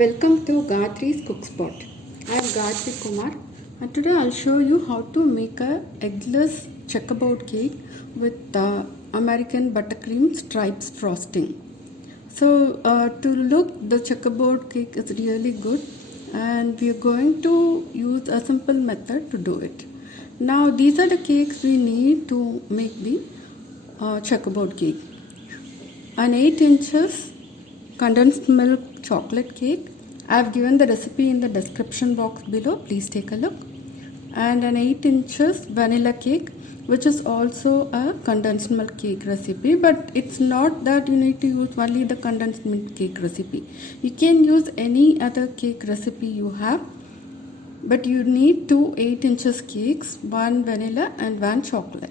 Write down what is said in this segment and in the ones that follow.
Welcome to Gayatri's Cook Spot. I am Gayatri Kumar and today I'll show you how to make a eggless checkerboard cake with American buttercream stripes frosting. So to look, the checkerboard cake is really good and we are going to use a simple method to do it. Now these are the cakes we need to make the checkerboard cake. An 8 inches condensed milk chocolate cake. I have given the recipe in the description box below. Please take a look. And an 8 inches vanilla cake, which is also a condensed milk cake recipe, but it's not that you need to use only the condensed milk cake recipe. You can use any other cake recipe you have, but you need two 8 inches cakes, one vanilla and one chocolate.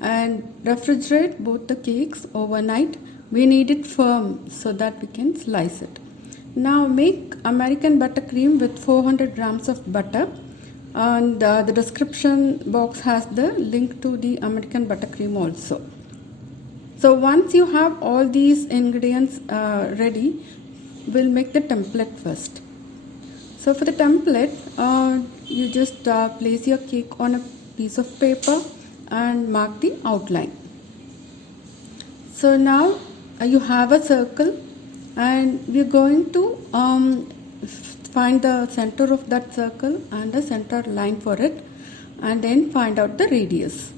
And refrigerate both the cakes overnight. We need it firm so that we can slice it. Now make American buttercream with 400 grams of butter, and the description box has the link to the American buttercream also. So once you have all these ingredients ready, we'll make the template first. So for the template, you just place your cake on a piece of paper and mark the outline. So now you have a circle and we're going to find the center of that circle and the center line for it, and then find out the radius.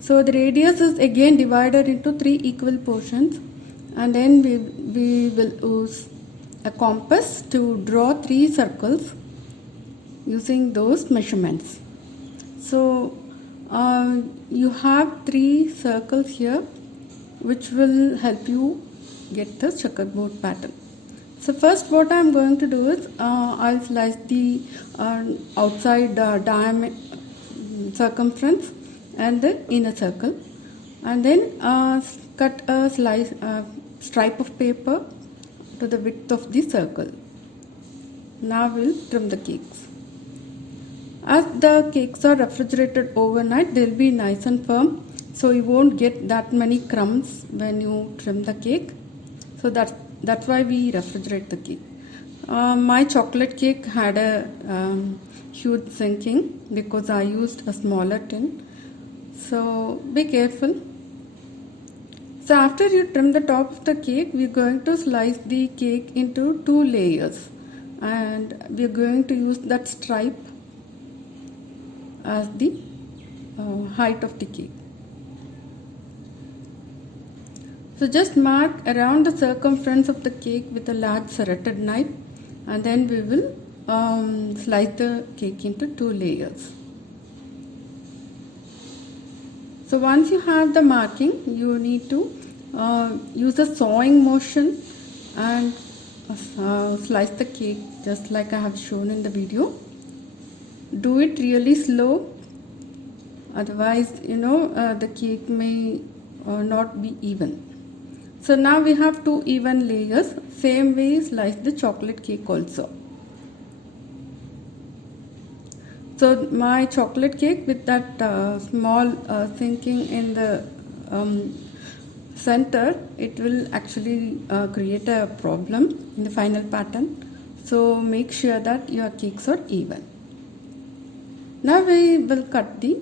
So the radius is again divided into 3 equal portions, and then we will use a compass to draw 3 circles using those measurements. So you have 3 circles here which will help you get the checkerboard pattern. So first what I am going to do is I'll slice the outside diameter circumference and the inner circle, and then cut a stripe of paper to the width of the circle. Now we'll trim the cakes. As the cakes are refrigerated overnight, they'll be nice and firm, so you won't get that many crumbs when you trim the cake. So that's why we refrigerate the cake. My chocolate cake had a huge sinking because I used a smaller tin. So be careful. So after you trim the top of the cake, we're going to slice the cake into 2 layers, and we're going to use that stripe as the height of the cake. So just mark around the circumference of the cake with a large serrated knife, and then we will slice the cake into 2 layers. So once you have the marking, you need to use a sawing motion and slice the cake just like I have shown in the video. Do it really slow, otherwise the cake may not be even. So now we have 2 even layers. Same way slice the chocolate cake also. So my chocolate cake with that small sinking in the center, it will actually create a problem in the final pattern. So make sure that your cakes are even. Now we will cut the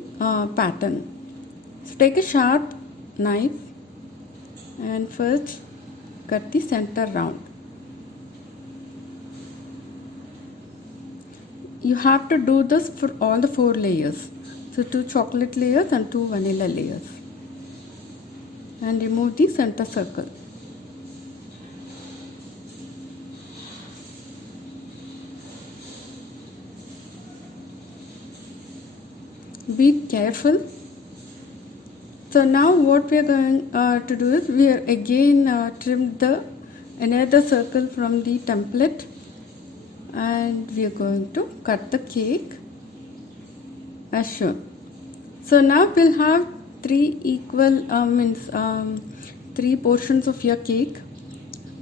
pattern. So take a sharp knife and first cut the center round. You have to do this for all the 4 layers. So 2 chocolate layers and 2 vanilla layers. And remove the center circle. Be careful. So now what we are going to do is we are again trimmed another circle from the template, and we are going to cut the cake as shown. So now we'll have 3 equal 3 portions of your cake.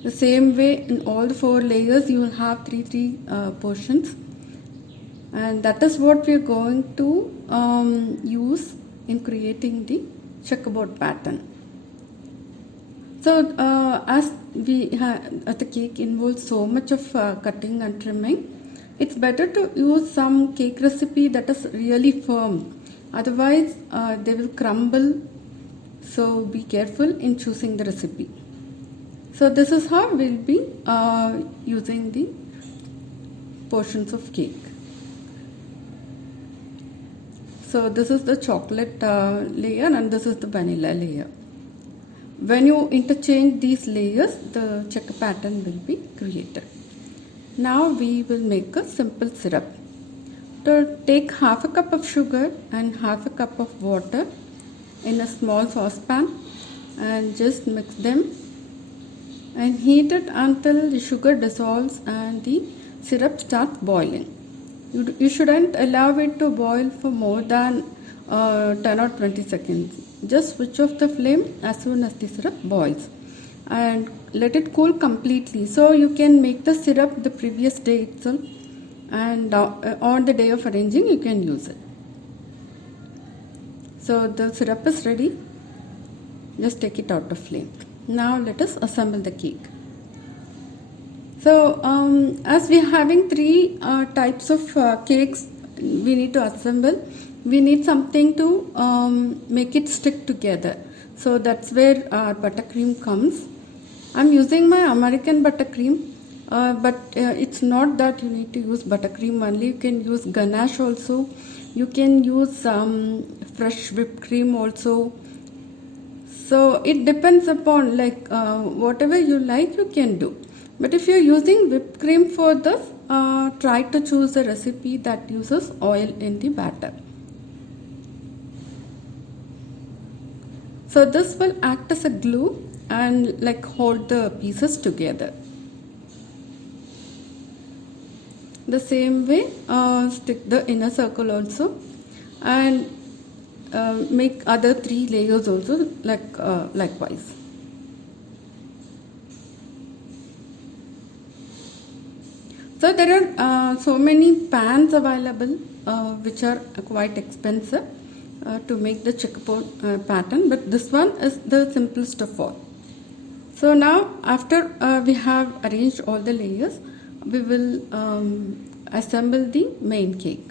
The same way in all the 4 layers you will have 3 portions, and that is what we are going to use in creating the checkerboard pattern. So as the cake involves so much of cutting and trimming, it's better to use some cake recipe that is really firm. Otherwise, they will crumble. So be careful in choosing the recipe. So this is how we'll be using the portions of cake. So this is the chocolate layer and this is the vanilla layer. When you interchange these layers, the checker pattern will be created. Now we will make a simple syrup. To take half a cup of sugar and half a cup of water in a small saucepan and just mix them and heat it until the sugar dissolves and the syrup starts boiling. You shouldn't allow it to boil for more than 10 or 20 seconds. Just switch off the flame as soon as the syrup boils and let it cool completely. So you can make the syrup the previous day itself, and on the day of arranging you can use it. So the syrup is ready. Just take it out of flame. Now let us assemble the cake. So as we are having three types of cakes we need to assemble, we need something to make it stick together. So that's where our buttercream comes. I'm using my American buttercream, but it's not that you need to use buttercream only. You can use ganache also. You can use fresh whipped cream also. So it depends upon whatever you like you can do. But if you're using whipped cream for this, try to choose a recipe that uses oil in the batter. So this will act as a glue and hold the pieces together. The same way, stick the inner circle also and make other three layers also likewise. So there are so many pans available which are quite expensive to make the checkerboard pattern, but this one is the simplest of all. So now after we have arranged all the layers, we will assemble the main cake.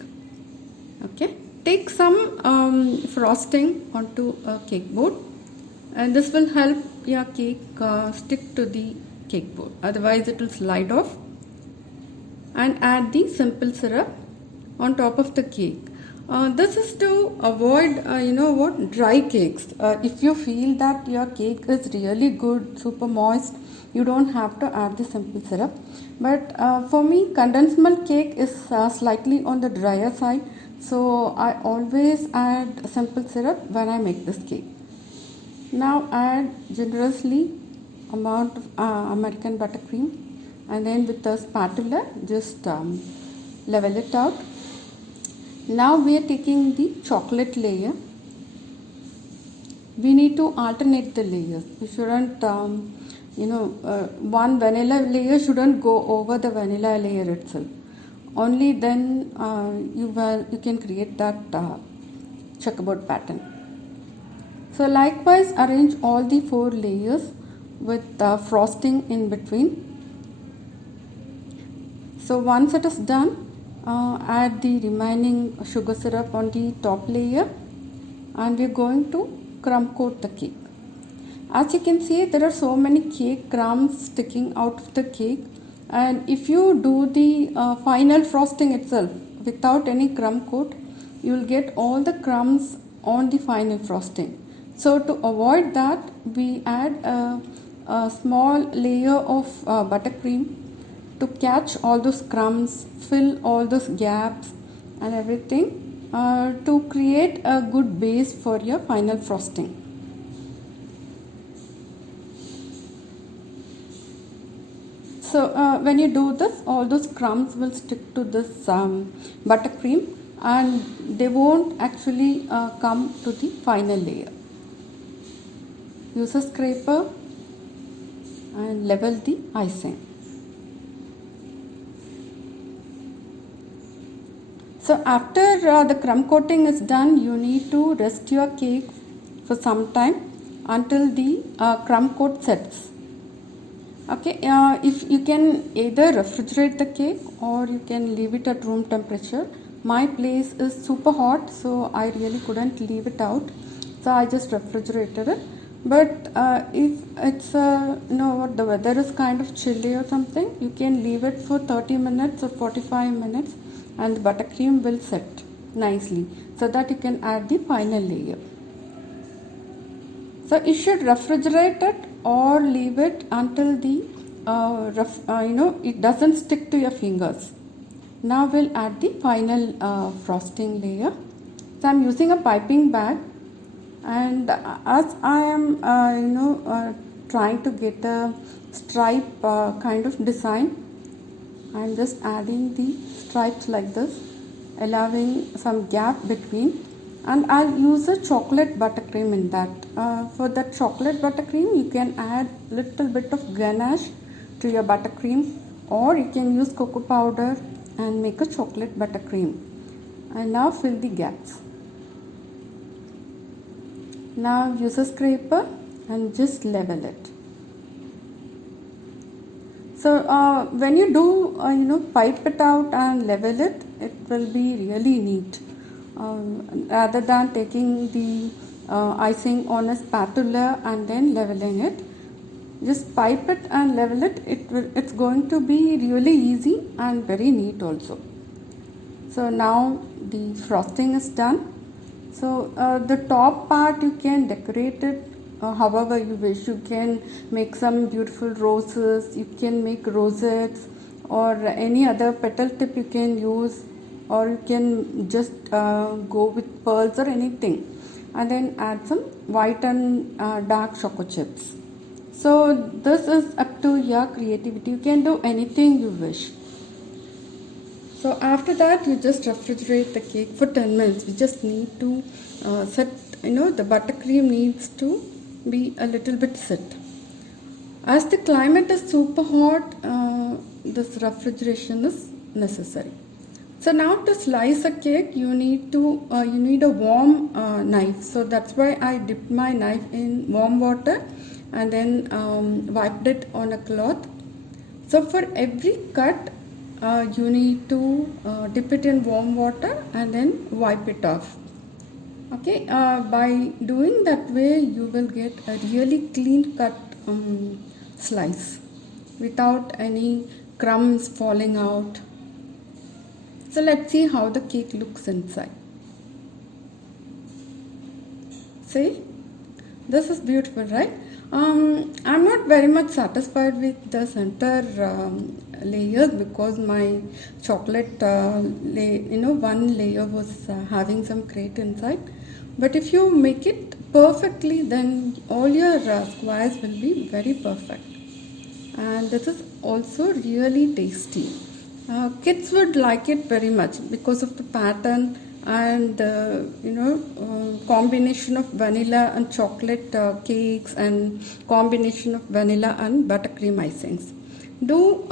Okay, take some frosting onto a cake board, and this will help your cake stick to the cake board, otherwise it will slide off. And add the simple syrup on top of the cake. This is to avoid dry cakes. If you feel that your cake is really good, super moist, you don't have to add the simple syrup. But for me, condensed milk cake is slightly on the drier side, so I always add simple syrup when I make this cake. Now add generously amount of American buttercream, and then with a spatula just level it out. Now we are taking the chocolate layer. We need to alternate the layers. You shouldn't one vanilla layer shouldn't go over the vanilla layer itself. Only then you can create that checkerboard pattern. So likewise arrange all the 4 layers with frosting in between. So once it is done, add the remaining sugar syrup on the top layer, and we are going to crumb coat the cake. As you can see, there are so many cake crumbs sticking out of the cake, and if you do the final frosting itself without any crumb coat, you will get all the crumbs on the final frosting. So to avoid that, we add a small layer of buttercream to catch all those crumbs, fill all those gaps and everything to create a good base for your final frosting. So when you do this, all those crumbs will stick to this buttercream and they won't actually come to the final layer. Use a scraper and level the icing. So after the crumb coating is done, you need to rest your cake for some time until the crumb coat sets. Okay, if you can either refrigerate the cake or you can leave it at room temperature. My place is super hot, so I really couldn't leave it out, so I just refrigerated it. But if it's the weather is kind of chilly or something, you can leave it for 30 minutes or 45 minutes and the buttercream will set nicely, so that you can add the final layer. So you should refrigerate it or leave it until the it doesn't stick to your fingers. Now we'll add the final frosting layer. So I'm using a piping bag, and as I am trying to get a stripe kind of design, I'm just adding the stripes like this, allowing some gap between, and I'll use a chocolate buttercream in that. For that chocolate buttercream, you can add little bit of ganache to your buttercream, or you can use cocoa powder and make a chocolate buttercream. And now fill the gaps. Now use a scraper and just level it. So when you do pipe it out and level it, it will be really neat. Rather than taking the icing on a spatula and then leveling it, just pipe it and level it. It's going to be really easy and very neat also. So now the frosting is done. So the top part you can decorate it however you wish. You can make some beautiful roses, you can make rosettes, or any other petal tip you can use, or you can just go with pearls or anything, and then add some white and dark choco chips. So this is up to your creativity. You can do anything you wish. So after that, you just refrigerate the cake for 10 minutes. We just need to set, the buttercream needs to be a little bit set. As the climate is super hot, this refrigeration is necessary. So now to slice a cake, you need a warm knife. So that's why I dipped my knife in warm water and then wiped it on a cloth. So for every cut, you need to dip it in warm water and then wipe it off. Okay, by doing that way, you will get a really clean cut slice without any crumbs falling out. So let's see how the cake looks inside. See, this is beautiful, right? I'm not very much satisfied with the center layers because my chocolate one layer was having some crate inside. But if you make it perfectly, then all your squares will be very perfect. And this is also really tasty. Kids would like it very much because of the pattern and combination of vanilla and chocolate cakes and combination of vanilla and buttercream icings. Do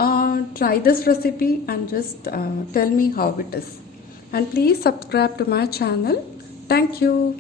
try this recipe and just tell me how it is. And please subscribe to my channel. Thank you.